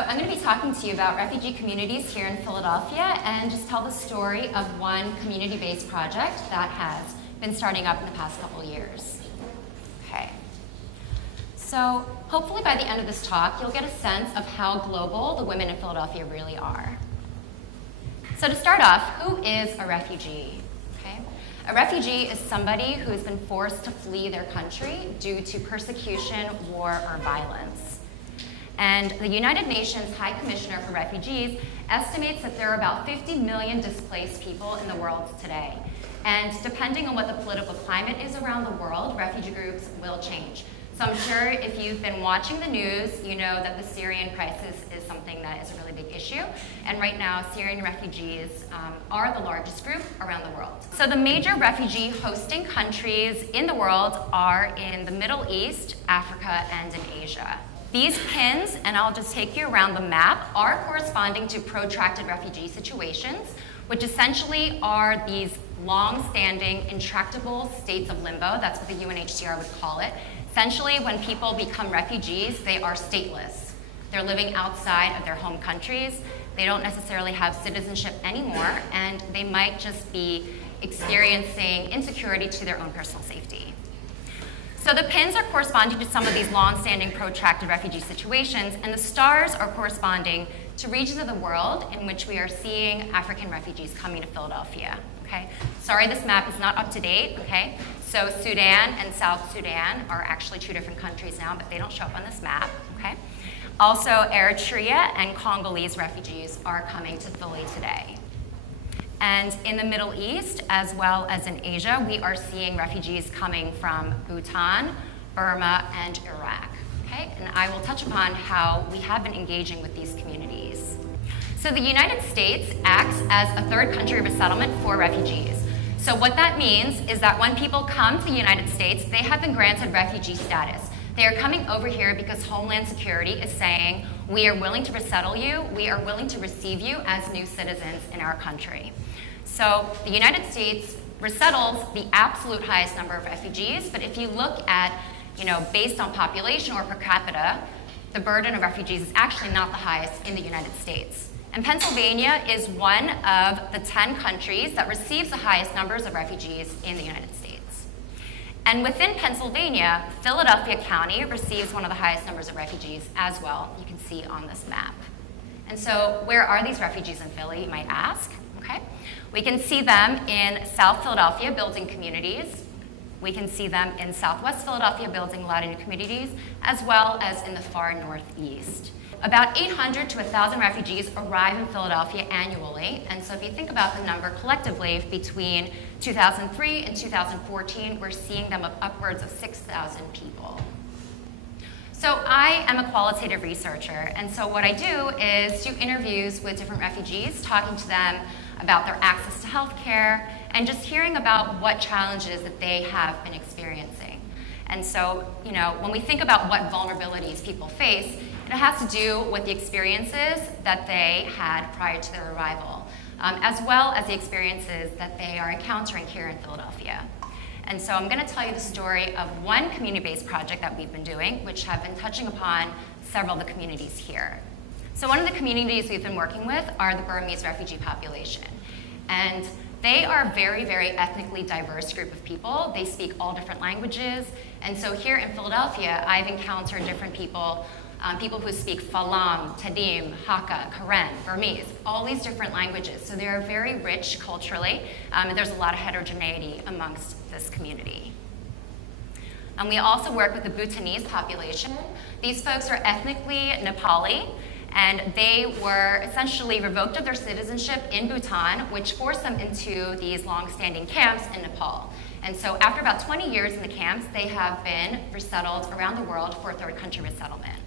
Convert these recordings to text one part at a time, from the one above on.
I'm going to be talking to you about refugee communities here in Philadelphia and just tell the story of one community-based project that has been starting up in the past couple of years. Okay. So hopefully by the end of this talk, you'll get a sense of how global the women in Philadelphia really are. So to start off, who is a refugee? Okay. A refugee is somebody who has been forced to flee their country due to persecution, war, or violence. And the United Nations High Commissioner for Refugees estimates that there are about 50 million displaced people in the world today. And depending on what the political climate is around the world, refugee groups will change. So I'm sure if you've been watching the news, you know that the Syrian crisis is something that is a really big issue. And right now, Syrian refugees are the largest group around the world. So the major refugee hosting countries in the world are in the Middle East, Africa, and in Asia. These pins, and I'll just take you around the map, are corresponding to protracted refugee situations, which essentially are these long-standing, intractable states of limbo. That's what the UNHCR would call it. Essentially, when people become refugees, they are stateless. They're living outside of their home countries. They don't necessarily have citizenship anymore, and they might just be experiencing insecurity to their own personal safety. So the pins are corresponding to some of these long-standing protracted refugee situations, and the stars are corresponding to regions of the world in which we are seeing African refugees coming to Philadelphia. Okay? Sorry, this map is not up to date. Okay? So Sudan and South Sudan are actually two different countries now, but they don't show up on this map. Okay? Also, Eritrea and Congolese refugees are coming to Philly today. And in the Middle East, as well as in Asia, we are seeing refugees coming from Bhutan, Burma, and Iraq. Okay? And I will touch upon how we have been engaging with these communities. So the United States acts as a third country resettlement for refugees. So what that means is that when people come to the United States, they have been granted refugee status. They are coming over here because Homeland Security is saying, we are willing to resettle you, we are willing to receive you as new citizens in our country. So the United States resettles the absolute highest number of refugees, but if you look at, based on population or per capita, the burden of refugees is actually not the highest in the United States. And Pennsylvania is one of the 10 countries that receives the highest numbers of refugees in the United States. And within Pennsylvania, Philadelphia County receives one of the highest numbers of refugees as well, you can see on this map. And so where are these refugees in Philly, you might ask? Okay. We can see them in South Philadelphia building communities. We can see them in Southwest Philadelphia building a lot of new communities, as well as in the far northeast. About 800 to 1,000 refugees arrive in Philadelphia annually, and so if you think about the number collectively between 2003 and 2014, we're seeing them of upwards of 6,000 people. So I am a qualitative researcher, and so what I do is do interviews with different refugees, talking to them about their access to health care, and just hearing about what challenges that they have been experiencing. And so, when we think about what vulnerabilities people face, it has to do with the experiences that they had prior to their arrival, as well as the experiences that they are encountering here in Philadelphia. And so I'm going to tell you the story of one community-based project that we've been doing, which have been touching upon several of the communities here. So one of the communities we've been working with are the Burmese refugee population. And they are a very, very ethnically diverse group of people. They speak all different languages. And so here in Philadelphia, I've encountered different people, people who speak Falam, Tadim, Hakka, Karen, Burmese, all these different languages. So they're very rich culturally, and there's a lot of heterogeneity amongst this community. We also work with the Bhutanese population. These folks are ethnically Nepali, and they were essentially revoked of their citizenship in Bhutan, which forced them into these long-standing camps in Nepal. And so after about 20 years in the camps, they have been resettled around the world for third country resettlement.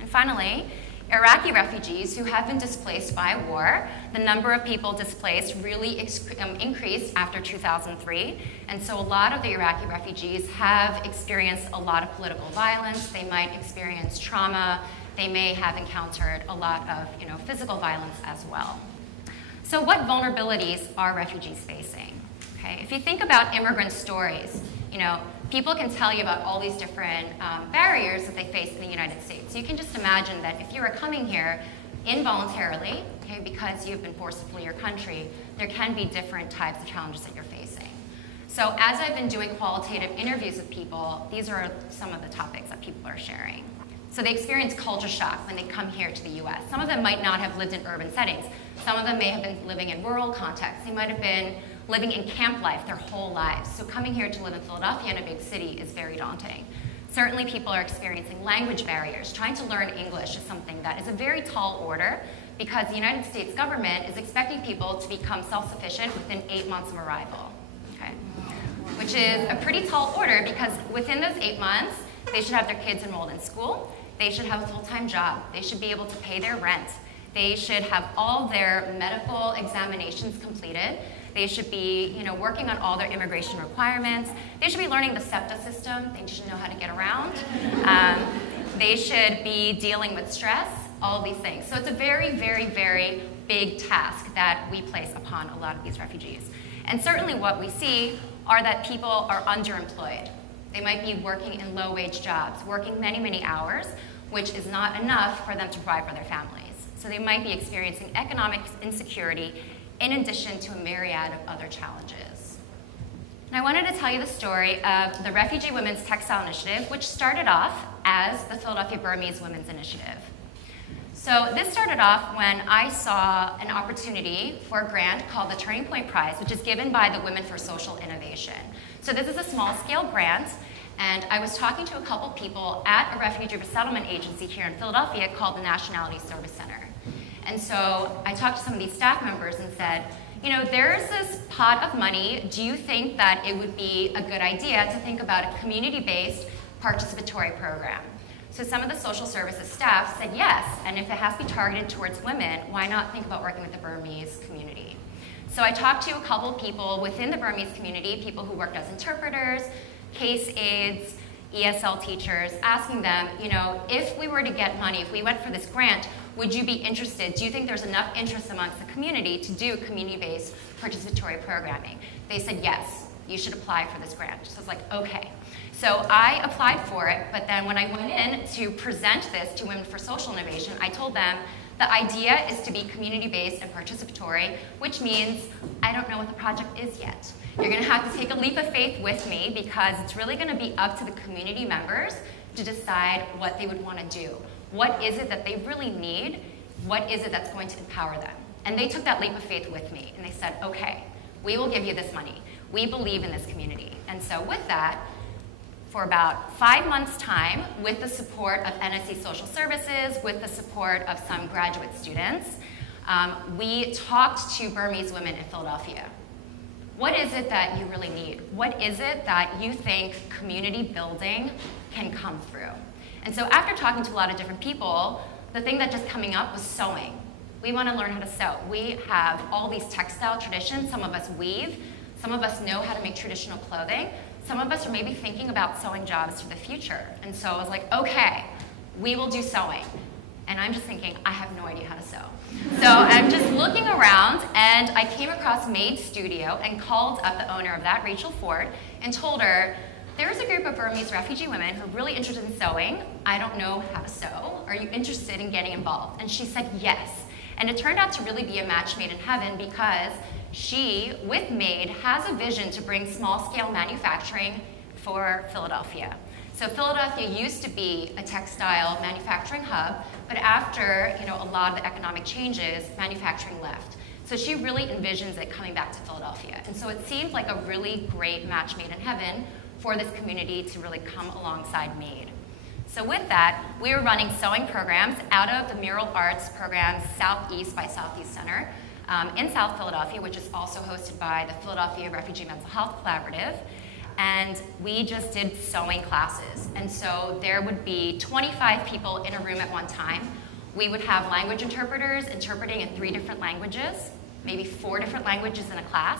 And finally, Iraqi refugees who have been displaced by war. The number of people displaced really increased after 2003. And so a lot of the Iraqi refugees have experienced a lot of political violence. They might experience trauma. They may have encountered a lot of physical violence as well. So what vulnerabilities are refugees facing? Okay, if you think about immigrant stories, people can tell you about all these different barriers that they face in the United States. So you can just imagine that if you are coming here involuntarily, okay, because you've been forced to flee your country, there can be different types of challenges that you're facing. So as I've been doing qualitative interviews with people, these are some of the topics that people are sharing. So they experience culture shock when they come here to the US. Some of them might not have lived in urban settings. Some of them may have been living in rural contexts. They might have been living in camp life their whole lives. So coming here to live in Philadelphia in a big city is very daunting. Certainly people are experiencing language barriers. Trying to learn English is something that is a very tall order because the United States government is expecting people to become self-sufficient within 8 months of arrival, okay? Which is a pretty tall order because within those 8 months, they should have their kids enrolled in school, they should have a full-time job, they should be able to pay their rent, they should have all their medical examinations completed, they should be, working on all their immigration requirements. They should be learning the SEPTA system. They should know how to get around. They should be dealing with stress, all of these things. So it's a very, very, very big task that we place upon a lot of these refugees. And certainly what we see are that people are underemployed. They might be working in low-wage jobs, working many, many hours, which is not enough for them to provide for their families. So they might be experiencing economic insecurity in addition to a myriad of other challenges. And I wanted to tell you the story of the Refugee Women's Textile Initiative, which started off as the Philadelphia Burmese Women's Initiative. So this started off when I saw an opportunity for a grant called the Turning Point Prize, which is given by the Women for Social Innovation. So this is a small-scale grant, and I was talking to a couple people at a refugee resettlement agency here in Philadelphia called the Nationality Service Center. And so I talked to some of these staff members and said, there's this pot of money. Do you think that it would be a good idea to think about a community-based participatory program? So some of the social services staff said yes, and if it has to be targeted towards women, why not think about working with the Burmese community? So I talked to a couple of people within the Burmese community, people who worked as interpreters, case aides, ESL teachers, asking them, if we were to get money, if we went for this grant, would you be interested? Do you think there's enough interest amongst the community to do community-based participatory programming? They said, yes, you should apply for this grant. So I was like, okay. So I applied for it, but then when I went in to present this to Women for Social Innovation, I told them the idea is to be community-based and participatory, which means I don't know what the project is yet. You're going to have to take a leap of faith with me because it's really going to be up to the community members to decide what they would want to do. What is it that they really need? What is it that's going to empower them? And they took that leap of faith with me, and they said, okay, we will give you this money. We believe in this community. And so with that, for about 5 months' time, with the support of NSC Social Services, with the support of some graduate students, we talked to Burmese women in Philadelphia. What is it that you really need? What is it that you think community building can come through? And so after talking to a lot of different people, the thing that just coming up was sewing. We want to learn how to sew. We have all these textile traditions. Some of us weave. Some of us know how to make traditional clothing. Some of us are maybe thinking about sewing jobs for the future. And so I was like, okay, we will do sewing. And I'm just thinking, I have no idea how to sew. So I'm just looking around, and I came across Maid Studio and called up the owner of that, Rachel Ford, and told her, there's a group of Burmese refugee women who are really interested in sewing. I don't know how to sew. Are you interested in getting involved? And she said yes. And it turned out to really be a match made in heaven because she, with Maid, has a vision to bring small-scale manufacturing for Philadelphia. So Philadelphia used to be a textile manufacturing hub, but after a lot of the economic changes, manufacturing left. So she really envisions it coming back to Philadelphia. And so it seemed like a really great match made in heaven for this community to really come alongside Maid. So with that, we were running sewing programs out of the Mural Arts program Southeast by Southeast Center in South Philadelphia, which is also hosted by the Philadelphia Refugee Mental Health Collaborative. And we just did sewing classes. And so there would be 25 people in a room at one time. We would have language interpreters interpreting in 3 different languages, maybe 4 different languages in a class.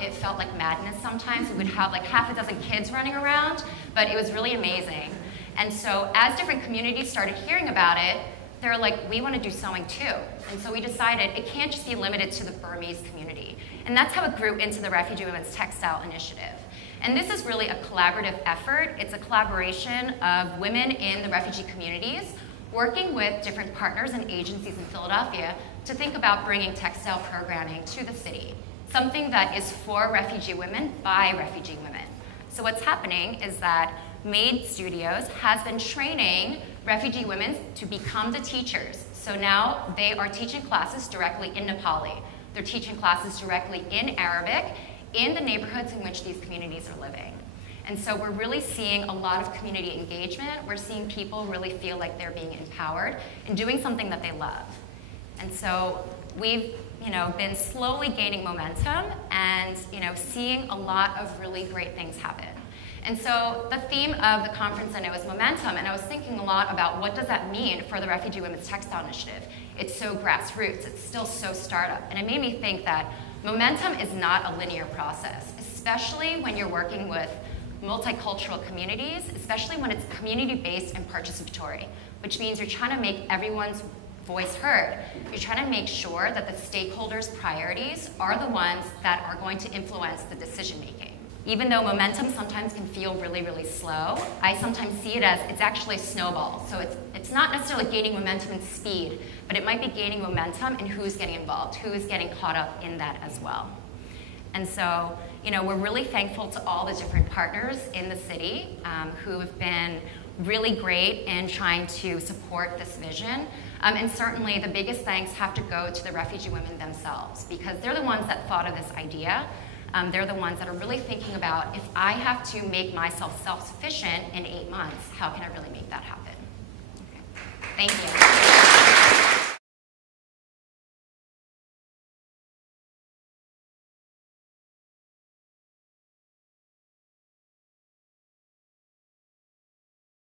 It felt like madness sometimes. We would have like half a dozen kids running around, but it was really amazing. And so as different communities started hearing about it, they were like, we want to do sewing too. And so we decided it can't just be limited to the Burmese community. And that's how it grew into the Refugee Women's Textile Initiative. And this is really a collaborative effort. It's a collaboration of women in the refugee communities working with different partners and agencies in Philadelphia to think about bringing textile programming to the city, something that is for refugee women by refugee women. So what's happening is that Made Studios has been training refugee women to become the teachers. So now they are teaching classes directly in Nepali. They're teaching classes directly in Arabic in the neighborhoods in which these communities are living. And so we're really seeing a lot of community engagement. We're seeing people really feel like they're being empowered and doing something that they love. And so we've been slowly gaining momentum and seeing a lot of really great things happen. And so the theme of the conference, I know, is momentum, and I was thinking a lot about what does that mean for the Refugee Women's Textile Initiative. It's so grassroots, it's still so startup, and it made me think that momentum is not a linear process, especially when you're working with multicultural communities, especially when it's community-based and participatory, which means you're trying to make everyone's voice heard. You're trying to make sure that the stakeholders' priorities are the ones that are going to influence the decision-making. Even though momentum sometimes can feel really, really slow, I sometimes see it as it's actually a snowball. So it's not necessarily gaining momentum and speed, but it might be gaining momentum and who's getting involved, who's getting caught up in that as well. And so, we're really thankful to all the different partners in the city who have been really great in trying to support this vision. And certainly the biggest thanks have to go to the refugee women themselves, because they're the ones that thought of this idea. They're the ones that are really thinking about, if I have to make myself self-sufficient in 8 months, how can I really make that happen? Okay. Thank you.